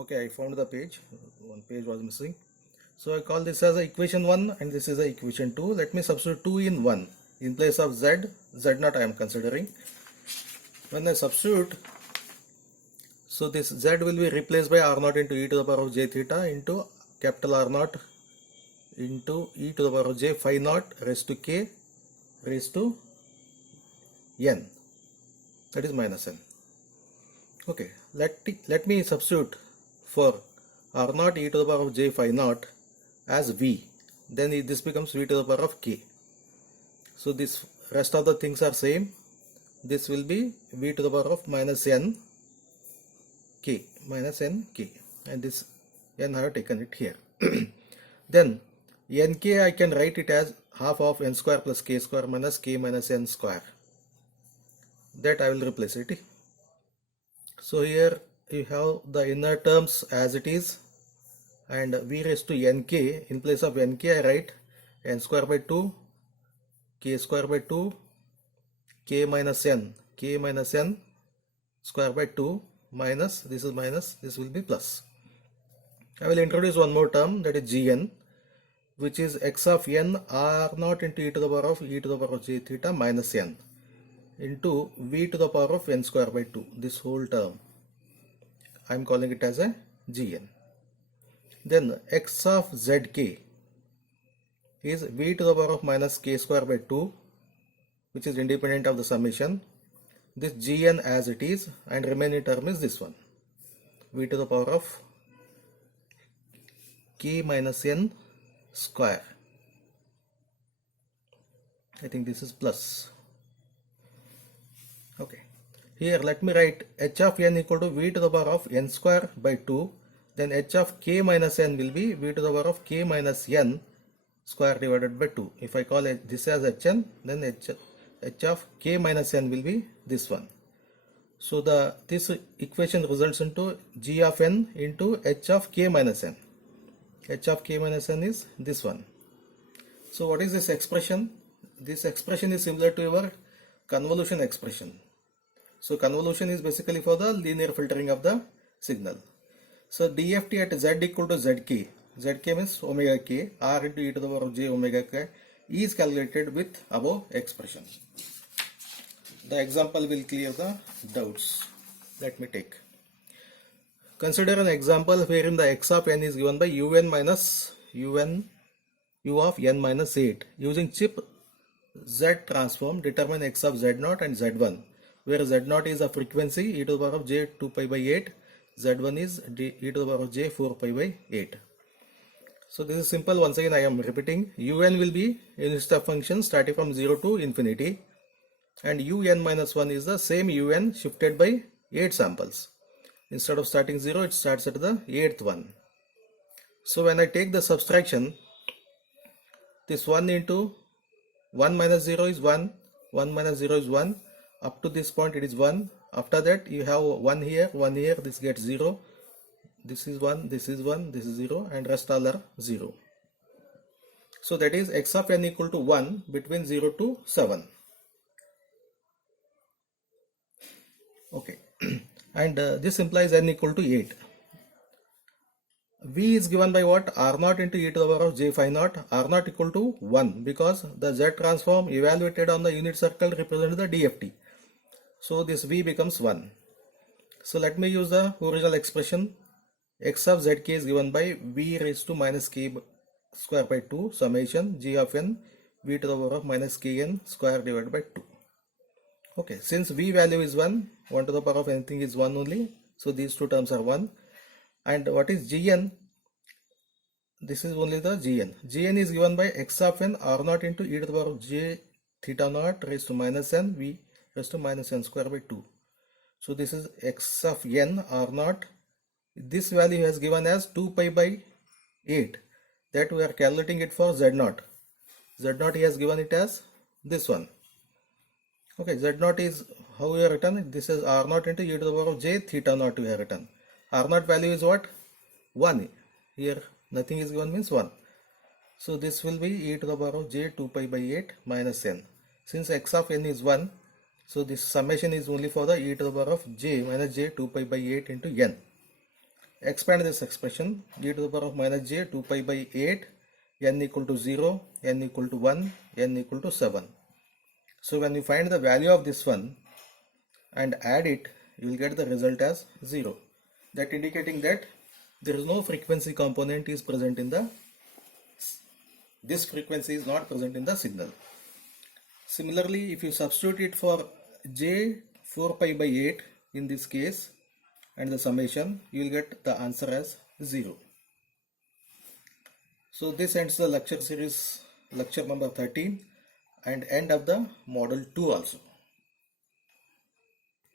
Okay, I found the page. One page was missing. So I call this as a equation 1 and this is a equation 2. Let me substitute 2 in 1. In place of z, z0 I am considering. When I substitute, so this z will be replaced by r0 into e to the power of j theta into capital R0 into e to the power of j phi naught raised to k raised to n, that is minus n. Okay, let me substitute for r0 e to the power of j phi naught as v, then this becomes v to the power of k. So this rest of the things are same. This will be v to the power of minus n k, and this n I have taken it here. Then nk I can write it as half of n square plus k square minus k minus n square. That I will replace it. So here you have the inner terms as it is, and v raised to nk, in place of nk I write n square by 2 k square by 2 k minus n square by 2 minus, this is minus, this will be plus. I will introduce one more term, that is gn, which is x of n r0 into e to the power of j theta minus n into v to the power of n square by 2. This whole term I am calling it as a gn. Then x of zk is v to the power of minus k square by 2, which is independent of the summation. This gn as it is, and remaining term is this one, v to the power of k minus n square. I think this is plus. Okay, here let me write h of n equal to v to the power of n square by 2. Then h of k minus n will be v to the power of k minus n square divided by 2. If I call this as hn, then h of k minus n will be this one. So this equation results into g of n into h of k minus n. H of k minus n is this one. So what is this expression? This expression is similar to your convolution expression. So convolution is basically for the linear filtering of the signal. So DFT at z equal to zk, zk means omega k, r into e to the power of j omega k, is calculated with above expression. The example will clear the doubts. Let me take. Consider an example wherein the x of n is given by un minus u of n minus 8. Using Chirp-Z transform, determine x of z0 and z1, where z0 is a frequency e to the power of j 2 pi by 8, z1 is e to the power of j 4 pi by 8. So this is simple. Once again I am repeating. Un will be unit step function starting from 0 to infinity, and un minus 1 is the same un shifted by 8 samples. Instead of starting 0, it starts at the 8th one. So when I take the subtraction, this 1 into 1 minus 0 is 1, 1 minus 0 is 1, up to this point it is 1. After that you have 1 here, this gets 0, this is 1, this is 1, this is 0, and rest all are 0. So that is x of n equal to 1 between 0 to 7. Okay. And this implies n equal to 8. V is given by what? R0 into e to the power of j phi naught, R0 equal to 1, because the Z transform evaluated on the unit circle represents the DFT. So this V becomes 1. So let me use the original expression. X of zk is given by v raised to minus k square by 2 summation g of n v to the power of minus kn square divided by 2. Okay, since v value is 1, 1 to the power of anything is 1 only, so these two terms are 1. And what is gn? This is only the gn. Gn is given by x of n r0 into e to the power of j theta naught raised to minus n v raised to minus n square by 2. So this is x of n r0. This value has given as 2 pi by 8. That we are calculating it for z0. Z0 he has given it as this one. Okay, z0 is how we have written. This is r0 into e to the power of j theta naught we have written. R0 value is what? 1. Here nothing is given, means 1. So this will be e to the power of j 2 pi by 8 minus n. Since x of n is 1, so this summation is only for the e to the power of j minus j 2 pi by 8 into n. expand this expression, e to the power of minus j 2 pi by 8, n equal to 0, n equal to 1, n equal to 7. So when you find the value of this one and add it, you will get the result as 0. That indicating that there is no frequency component is present in the, this frequency is not present in the signal. Similarly, if you substitute it for j 4 pi by 8 in this case and the summation, you will get the answer as 0. So this ends the lecture series, lecture number 13, and end of the model 2 also.